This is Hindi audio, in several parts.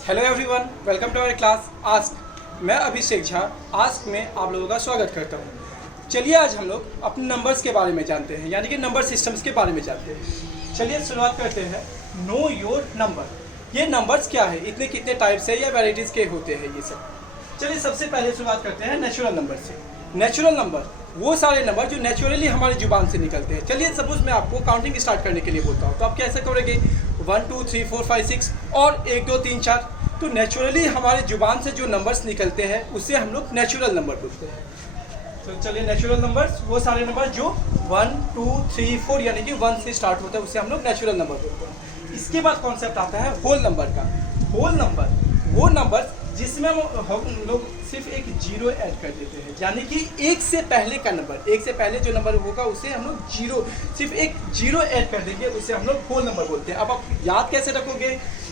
Hello everyone, welcome to our class ask. मैं अभिषेक झा आस्क में आप लोगों का स्वागत करता हूं। चलिए आज हम लोग अपने नंबर्स के बारे में जानते हैं, यानी कि नंबर सिस्टम्स के बारे में जानते हैं। चलिए शुरुआत करते हैं। Know your number. ये नंबर्स क्या है, इतने कितने टाइप्स है या वेराइटीज़ के होते हैं ये सब। चलिए सबसे पहले शुरुआत करते हैं नेचुरल नंबर से। नेचुरल नंबर वो सारे नंबर जो नेचुरली हमारी जुबान से निकलते हैं। चलिए सपोज मैं आपको काउंटिंग स्टार्ट करने के लिए बोलता हूँ, तो आप कैसे करोगे? 1 2 3 4 5 6 और 1 2 3 4। तो नेचुरली हमारी जुबान से जो नंबर्स निकलते हैं उसे हम लोग नेचुरल नंबर बोलते हैं। तो चलिए नेचुरल नंबर्स वो सारे नंबर जो 1 2 3 4 यानी कि 1 से स्टार्ट होता है उसे हम लोग नेचुरल नंबर बोलते हैं। इसके बाद कॉन्सेप्ट आता है होल नंबर का। होल नंबर वो नंबर जिसमें हम लोग सिर्फ एक जीरो ऐड कर देते हैं, यानी कि एक से पहले का नंबर, एक से पहले जो नंबर होगा उसे हम लोग जीरो, सिर्फ एक जीरो ऐड कर देंगे, उसे हम लोग होल नंबर बोलते हैं। अब आप याद कैसे रखोगे?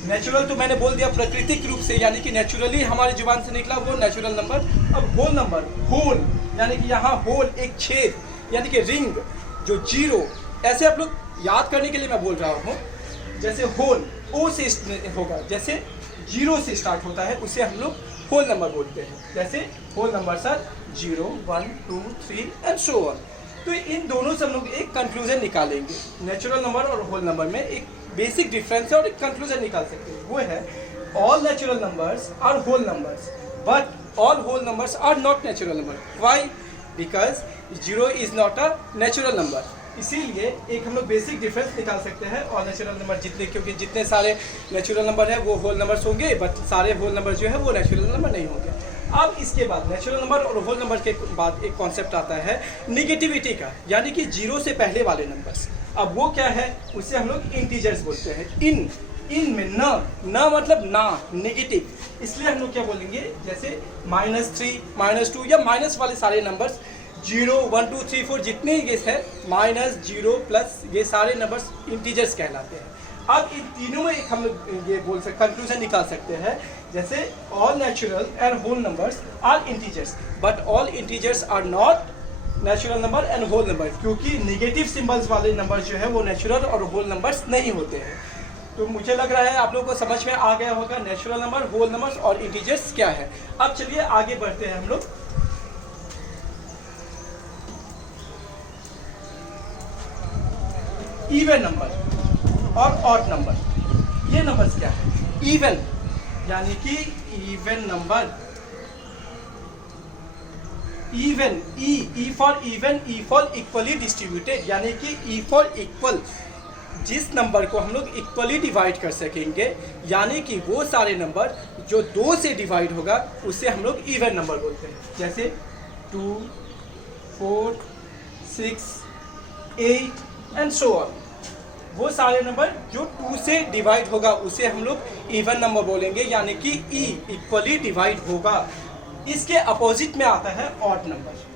नेचुरल तो मैंने बोल दिया प्राकृतिक रूप से, यानी कि नेचुरली हमारी जुबान से निकला वो नेचुरल नंबर। अब होल नंबर, होल यानी कि यहाँ होल एक छेद यानी कि रिंग, जो जीरो, ऐसे आप लोग याद करने के लिए मैं बोल रहा हूँ। जैसे होल ओ से होगा, जैसे जीरो से स्टार्ट होता है उसे हम लोग होल नंबर बोलते हैं। जैसे whole number sir 0 1 2 3 and so on. तो इन दोनों से हम लोग एक कंक्लूजन निकालेंगे। नेचुरल नंबर और होल नंबर में एक बेसिक डिफरेंस है और एक कंक्लूजन निकाल सकते हैं। वो है all natural numbers are whole numbers but all whole numbers are not natural number. Why? Because 0 is not a natural number. इसीलिए एक हम लोग बेसिक डिफरेंस निकाल सकते हैं। और नेचुरल नंबर जितने, क्योंकि जितने सारे नेचुरल नंबर है वो होल नंबर्स होंगे, बट सारे होल नंबर जो है वो नेचुरल नंबर नहीं होंगे। अब इसके बाद नेचुरल नंबर और होल नंबर के बाद एक कॉन्सेप्ट आता है निगेटिविटी का, यानी कि जीरो से पहले वाले नंबर्स। अब वो क्या है? उसे हम लोग इंटीजर्स बोलते हैं। इन में न मतलब ना, नेगेटिव, इसलिए हम लोग क्या बोलेंगे? जैसे -3 -2 या माइनस वाले सारे नंबर्स 0 1 2 3 4 जितने ये है -0 प्लस ये सारे नंबर्स इंटीजर्स कहलाते हैं। अब इन तीनों में एक हम लोग ये बोल सकते, कंक्लूजन निकाल सकते हैं। जैसे all natural and whole numbers are integers but all integers are not natural number and whole number, क्योंकि नेगेटिव सिंबल्स वाले नंबर जो है वो नेचुरल और होल नंबर्स नहीं होते हैं। तो मुझे लग रहा है आप लोगों को समझ में आ गया होगा नेचुरल नंबर, होल नंबर्स और इंटीजर्स क्या है। अब चलिए आगे बढ़ते हैं हम लोग। इवन नंबर और ऑड नंबर, ये नंबर्स क्या है? इवन यानी कि even number, even, E for even, E for equally distributed, यानी कि ई फॉर इक्वल, जिस नंबर को हम लोग इक्वली डिवाइड कर सकेंगे, यानी कि वो सारे नंबर जो 2 से डिवाइड होगा उसे हम लोग इवन नंबर बोलते हैं। जैसे 2 4 6 8 एंड सो ऑन। वो सारे नंबर जो 2 से डिवाइड होगा उसे हम लोग इवन नंबर बोलेंगे, यानी कि ई इक्वली डिवाइड होगा। इसके अपोजिट में आता है ऑड नंबर।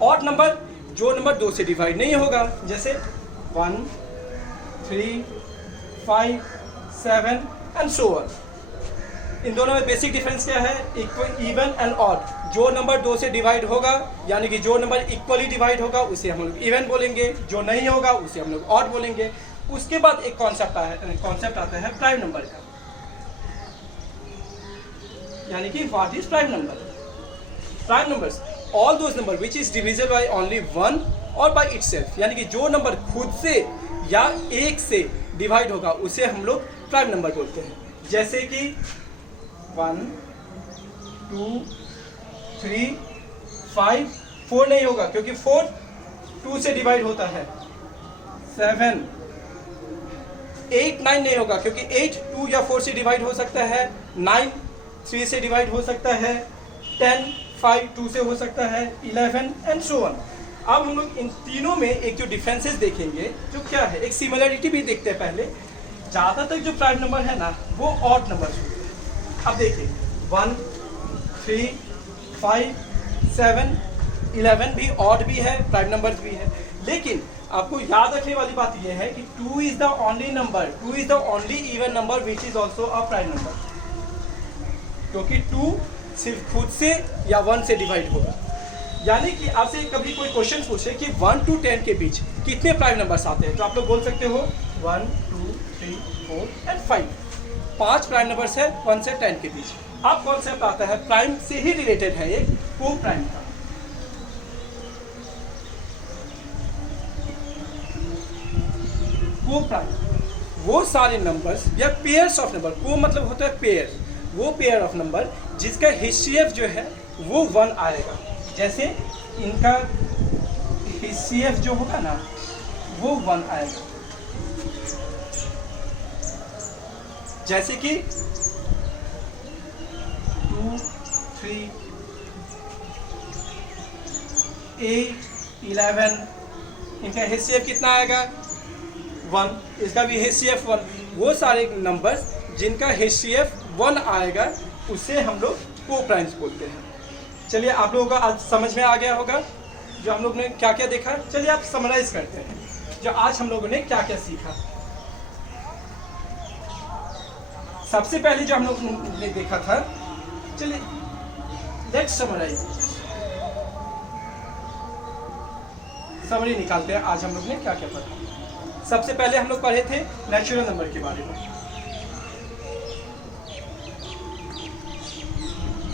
ऑड नंबर जो नंबर 2 से डिवाइड नहीं होगा, जैसे 1 3 5 7 एंड सो ऑन। इन दोनों में बेसिक डिफरेंस क्या है? Even and odd. जो नंबर 2 से डिवाइड होगा, यानी कि जो नंबर इक्वली डिवाइड होगा उसे हम लोग इवन बोलेंगे, जो नहीं होगा उसे हम लोग ऑड बोलेंगे। उसके बाद एक कॉन्सेप्ट आता है प्राइम नंबर का, यानी कि what is prime number? Prime numbers all those number which is divisible by only 1 और बाय इटसेल्फ, यानी कि जो नंबर खुद से या एक से डिवाइड होगा उसे हम लोग प्राइम नंबर बोलते हैं। जैसे कि 1 2 3 5 4 नहीं होगा, क्योंकि 4 2 से डिवाइड होता है। 7 8 9 नहीं होगा, क्योंकि 8 2 या 4 से डिवाइड हो सकता है। 9 3 से डिवाइड हो सकता है। 10 5 2 से हो सकता है। 11 एंड सो ऑन। अब हम लोग इन तीनों में एक जो डिफरेंसेस देखेंगे, जो क्या है, एक सिमिलरिटी भी देखते हैं पहले। ज़्यादातर जो प्राइम नंबर है ना वो ऑड नंबर होते हैं। अब देखिए 1 3 5 7 11 भी ऑड भी है, प्राइम नंबर्स भी है। लेकिन आपको याद रखने वाली बात यह है कि 2 is the only number, 2 is the only even number which is also a prime number, क्योंकि 2 सिर्फ खुद से या 1 से डिवाइड होगा। यानी कि आपसे कभी कोई क्वेश्चन पूछे कि 1 to 10 के बीच कितने प्राइम नंबर्स आते हैं, तो आप लोग बोल सकते हो 1, 2, 3, 4 एंड 5। 5 प्राइम नंबर्स है 1 से 10 के बीच। अब कॉन्सेप्ट आता है प्राइम से ही रिलेटेड है एक को प्राइम का। को प्राइम वो सारे नंबर्स या पेयर्स ऑफ नंबर, को मतलब होता है पेयर, वो पेयर ऑफ नंबर जिसका HCF जो है वो 1 आएगा। जैसे इनका HCF जो होगा ना वो 1 आएगा। जैसे कि 2, 3, 8, 11, इनका HCF कितना आएगा 1, इसका भी HCF 1। वो सारे नंबर्स जिनका HCF 1 आएगा उसे हम लोग को प्राइम्स बोलते हैं। चलिए आप लोगों का आज समझ में आ गया होगा जो हम लोग ने क्या क्या देखा। चलिए आप समराइज करते हैं जो आज हम लोगों ने क्या क्या सीखा। सबसे पहले जो हम लोग ने देखा था, चलिए लेट्स समराइज, समरी निकालते हैं आज हम लोग ने क्या क्या पढ़ा। सबसे पहले हम लोग पढ़े थे नेचुरल नंबर के बारे में,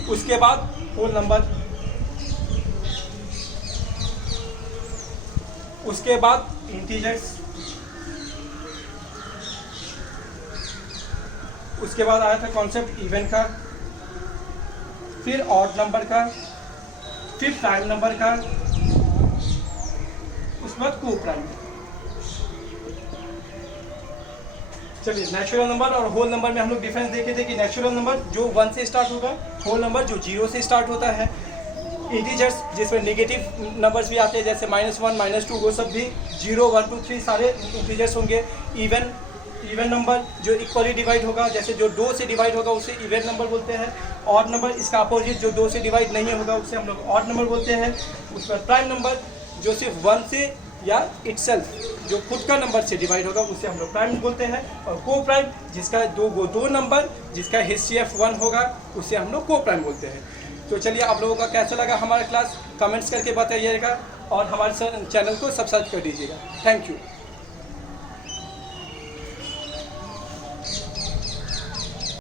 उसके बाद होल नंबर, उसके बाद इंटीजर्स, उसके बाद आया था कॉन्सेप्ट इवन का, फिर ऑड नंबर का, फिर प्राइम नंबर का, उसके बाद को प्राइम। चलिए नेचुरल नंबर और होल नंबर में हम लोग डिफरेंस देखे थे कि नेचुरल नंबर जो 1 से स्टार्ट होगा, होल नंबर जो 0 से स्टार्ट होता है, इंटीजर्स जिसमें नेगेटिव नंबर्स भी आते हैं जैसे -1, -2, वो सब भी 0, 1, 2, 3 सारे इंटीजर्स होंगे। इवन नंबर जो इक्वली डिवाइड होगा, जैसे जो 2 से डिवाइड होगा उसे इवन नंबर बोलते हैं। ऑड नंबर इसका अपोजिट जो 2 से डिवाइड नहीं होगा उसे हम लोग ऑड नंबर बोलते हैं। उसके बाद प्राइम नंबर जो सिर्फ 1 से या इटसेल्फ जो खुद का नंबर से डिवाइड होगा उसे हम लोग प्राइम बोलते हैं। और को प्राइम जिसका दो नंबर जिसका HCF 1 होगा उसे हम लोग को प्राइम बोलते हैं। तो चलिए आप लोगों का कैसा लगा हमारा क्लास कमेंट्स करके बताइएगा और हमारे चैनल को सब्सक्राइब कर दीजिएगा। Thank you.